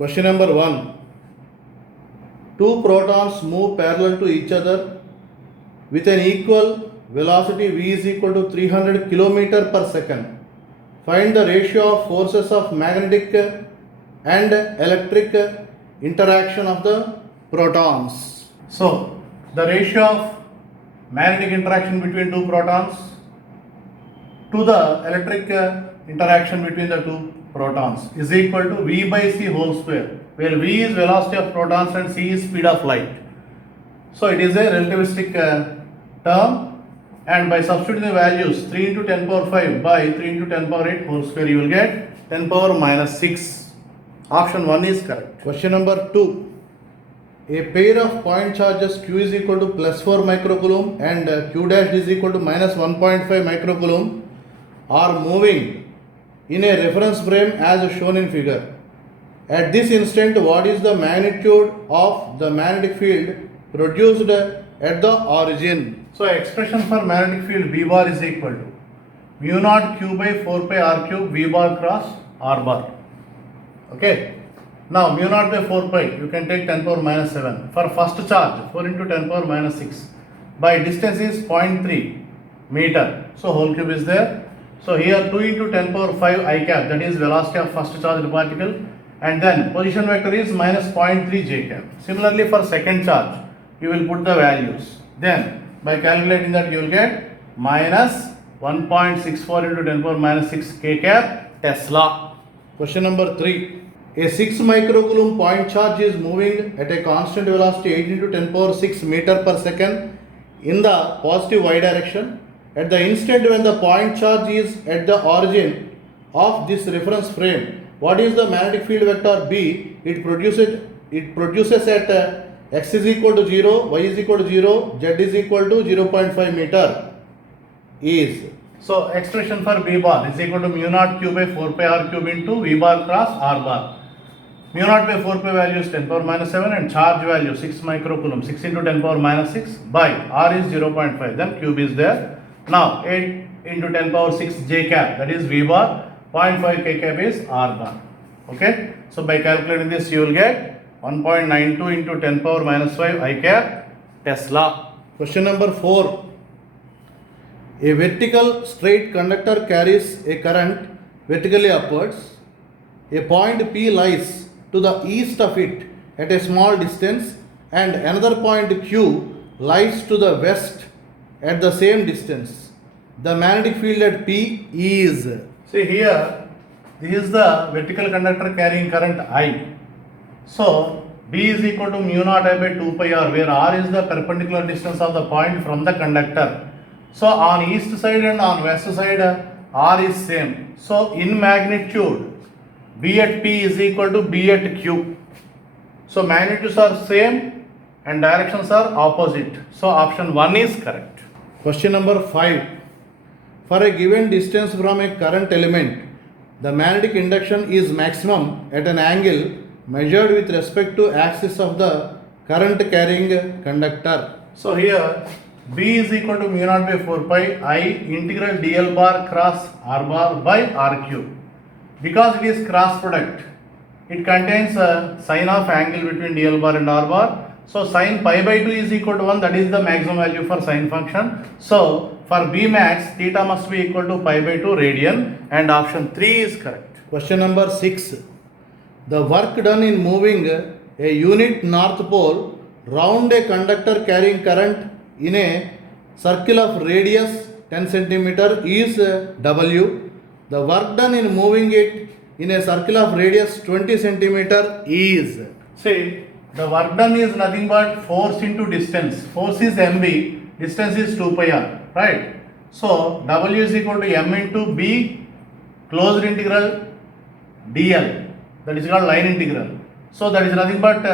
Question number 1. Two protons move parallel to each other with an equal velocity v is equal to 300 km per second. Find the ratio of forces of magnetic and electric interaction of the protons. So, the ratio of magnetic interaction between two protons to the electric interaction between the two protons is equal to v by c whole square, where v is velocity of protons and c is speed of light. So, it is a relativistic term, and by substituting the values 3 into 10 power 5 by 3 into 10 power 8 whole square, you will get 10 power minus 6. Option 1 is correct. Question number 2. A pair of point charges q is equal to plus 4 microcoulomb and q dash is equal to minus 1.5 microcoulomb are moving in a reference frame as shown in figure. At this instant, what is the magnitude of the magnetic field produced at the origin? So, expression for magnetic field V bar is equal to mu naught q by 4 pi r cube V bar cross r bar. Okay. Now, mu naught by 4 pi, you can take 10 power minus 7. For first charge, 4 into 10 power minus 6. By distance is 0.3 meter. So, whole cube is there. So, here 2 into 10 power 5 I cap, that is velocity of first charged particle. And then position vector is minus 0.3 j cap. Similarly, for second charge, you will put the values. Then, by calculating that, you will get minus 1.64 into 10 power minus 6 k cap Tesla. Question number 3. A 6 microcoulomb point charge is moving at a constant velocity 8 into 10 power 6 meter per second in the positive y direction. At the instant when the point charge is at the origin of this reference frame, what is the magnetic field vector B? It produces at x is equal to 0, y is equal to 0, z is equal to 0.5 meter is. So, expression for V bar is equal to mu naught q by 4 pi r cube into V bar cross r bar. Mu naught by 4 pi value is 10 power minus 7 and charge value 6 microcoulomb, 6 into 10 power minus 6 by r is 0.5, then cube is there. Now, 8 into 10 power 6 j cap, that is V bar, 0.5 k cap is r bar. Okay. So, by calculating this, you will get 1.92 into 10 power minus 5 I cap Tesla. Question number 4. A vertical straight conductor carries a current vertically upwards. A point P lies to the east of it at a small distance and another point Q lies to the west at the same distance. The magnetic field at P is. See here, this is the vertical conductor carrying current I. So, B is equal to mu naught I by 2 pi r, where r is the perpendicular distance of the point from the conductor. So, on east side and on west side, r is same. So, in magnitude, B at P is equal to B at Q. So, magnitudes are same and directions are opposite. So, option 1 is correct. Question number 5. For a given distance from a current element, the magnetic induction is maximum at an angle measured with respect to axis of the current carrying conductor. So, here B is equal to mu naught by 4 pi I integral dl bar cross r bar by r cube. Because it is cross product, it contains a sine of angle between dl bar and r bar. So, sine pi by 2 is equal to 1, that is the maximum value for sine function. So, for B max, theta must be equal to pi by 2 radian, and option 3 is correct. Question number 6. The work done in moving a unit north pole round a conductor carrying current in a circle of radius 10 cm is W. The work done in moving it in a circle of radius 20 cm is. See, the work done is nothing but force into distance. Force is mb, distance is 2 pi r, right? So, W is equal to m into b closed integral dl, that is called line integral. So, that is nothing but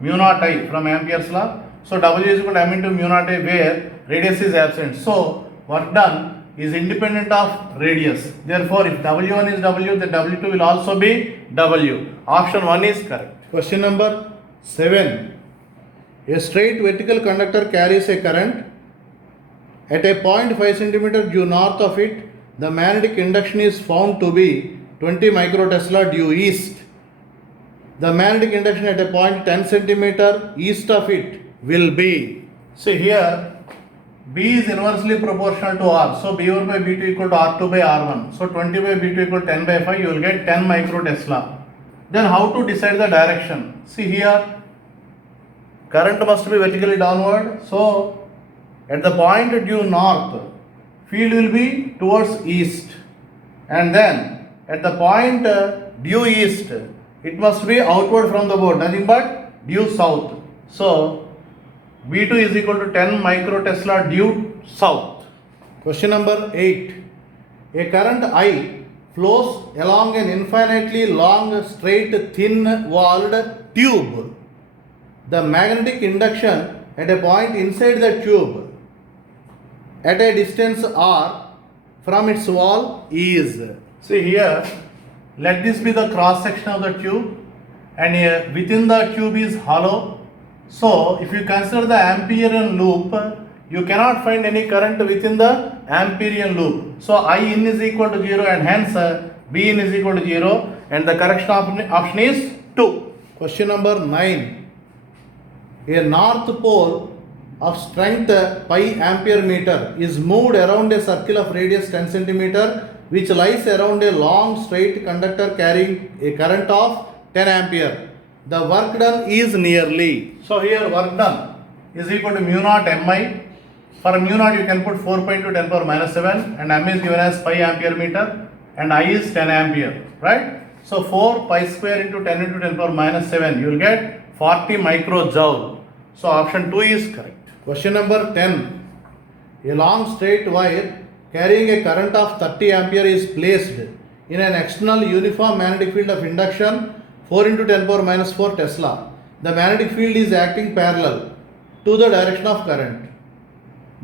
mu naught I from Ampere's law. So, W is equal to m into mu naught I where radius is absent. So, work done is independent of radius. Therefore, if W1 is W, then W2 will also be W. Option 1 is correct. Question number 7. A straight vertical conductor carries a current. At a point 5 cm due north of it, the magnetic induction is found to be 20 microtesla due east. the magnetic induction at a point 10 centimeter east of it will be. See here, B is inversely proportional to R. So B1 by B2 equal to R2 by R1. So 20 by B2 equal to 10 by 5. You will get 10 microtesla. Then how to decide the direction? See here, current must be vertically downward. So at the point due north, field will be towards east. And then at the point due east, it must be outward from the board, nothing but due south. So V2 is equal to 10 microtesla due south. Question number 8. A current I flows along an infinitely long, straight, thin-walled tube. The magnetic induction at a point inside the tube at a distance r from its wall is. See here, let this be the cross section of the tube, and here within the tube is hollow. So if you consider the Amperian loop, you cannot find any current within the Amperian loop. So I in is equal to 0 and hence B in is equal to 0, and the correct option is 2. Question number 9. A north pole of strength pi ampere meter is moved around a circle of radius 10 centimeter which lies around a long straight conductor carrying a current of 10 ampere. The work done is nearly. So here work done is equal to mu naught mi. For mu naught you can put 4 pi into 10 power minus 7, and m is given as pi ampere meter and I is 10 ampere, right? So 4 pi square into 10 into 10 power minus 7, you will get 40 microjoule. So option 2 is correct. Question number 10. A long straight wire carrying a current of 30 ampere is placed in an external uniform magnetic field of induction 4 into 10 power minus 4 Tesla. The magnetic field is acting parallel to the direction of current.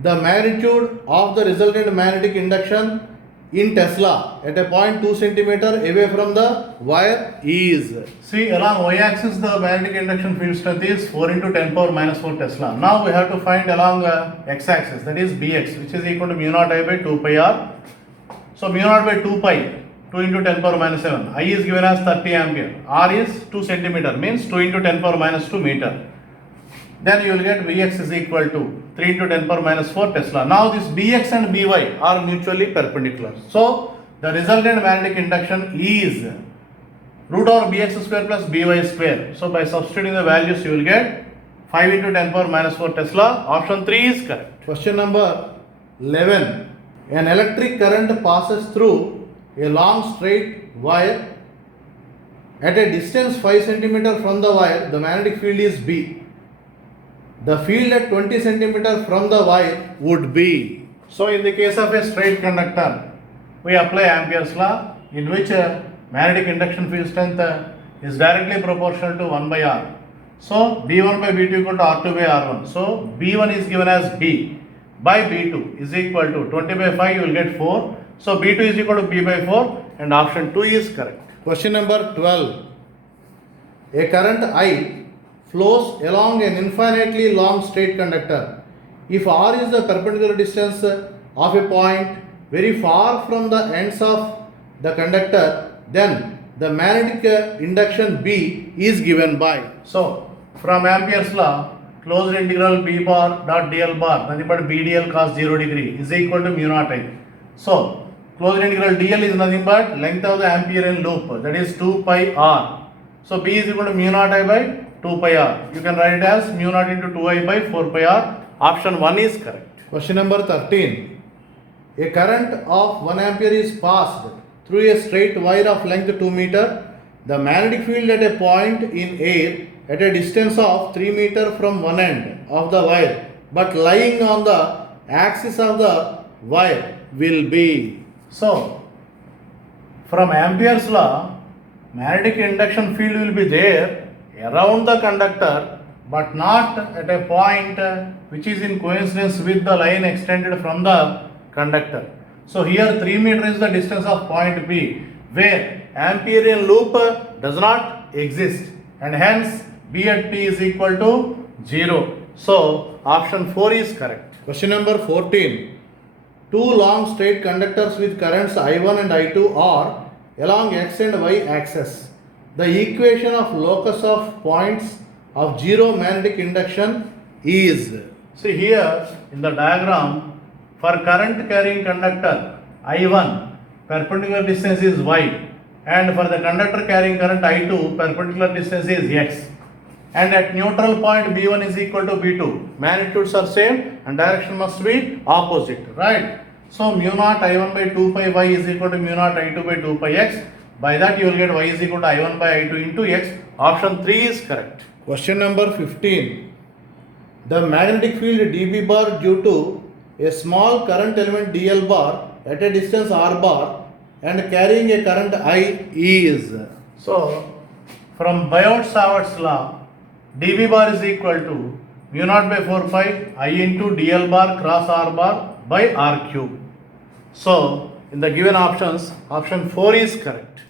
The magnitude of the resultant magnetic induction in Tesla at a point 2 centimeter away from the wire is. See, along y-axis the magnetic induction field strength is 4 into 10 power minus 4 Tesla. Now we have to find along x-axis, that is bx, which is equal to mu naught I by 2 pi r. So mu naught by 2 pi, 2 into 10 power minus 7. I is given as 30 ampere. R is 2 centimeter, means 2 into 10 power minus 2 meter. Then you will get Vx is equal to 3 into 10 power minus 4 Tesla. Now this Bx and By are mutually perpendicular. So the resultant magnetic induction is root over Bx square plus By square. So by substituting the values you will get 5 into 10 power minus 4 Tesla. Option 3 is correct. Question number 11. An electric current passes through a long straight wire. At a distance 5 centimeter from the wire, the magnetic field is B. The field at 20 centimeter from the wire would be. So in the case of a straight conductor, we apply Ampere's law, in which magnetic induction field strength is directly proportional to 1 by R. So B1 by B2 equal to R2 by R1. So B1 is given as B by B2 is equal to 20 by 5, you will get 4. So B2 is equal to B by 4, and option 2 is correct. Question number 12. A current I flows along an infinitely long straight conductor. If R is the perpendicular distance of a point very far from the ends of the conductor, then the magnetic induction B is given by. So from Ampere's law, closed integral B bar dot dl bar, nothing but B dl cos 0 degree is equal to mu naught I. So closed integral dl is nothing but length of the Amperian loop, that is 2 pi r. So B is equal to mu naught I by 2 pi r. You can write it as mu naught into 2I by 4 pi r. Option 1 is correct. Question number 13. A current of 1 ampere is passed through a straight wire of length 2 meter. The magnetic field at a point in air at a distance of 3 meter from one end of the wire but lying on the axis of the wire will be. So from Ampere's law, magnetic induction field will be there around the conductor but not at a point which is in coincidence with the line extended from the conductor. So here 3 meter is the distance of point P where Amperian loop does not exist, and hence B at P is equal to 0. So option 4 is correct. Question number 14. Two long straight conductors with currents I1 and I2 are along x and y axis. the equation of locus of points of zero magnetic induction is. See here in the diagram, for current carrying conductor I1, perpendicular distance is y, and for the conductor carrying current I2, perpendicular distance is x. And at neutral point B1 is equal to B2. Magnitudes are same and direction must be opposite, right? So mu naught I1 by 2 pi y is equal to mu naught I2 by 2 pi x. By that you will get y is equal to I1 by I2 into x. Option 3 is correct. Question number 15. The magnetic field dB bar due to a small current element dl bar at a distance r bar and carrying a current I is. So from Biotsavart law, dB bar is equal to mu naught by 4 pi I into dl bar cross r bar by r cube. So in the given options, option 4 is correct.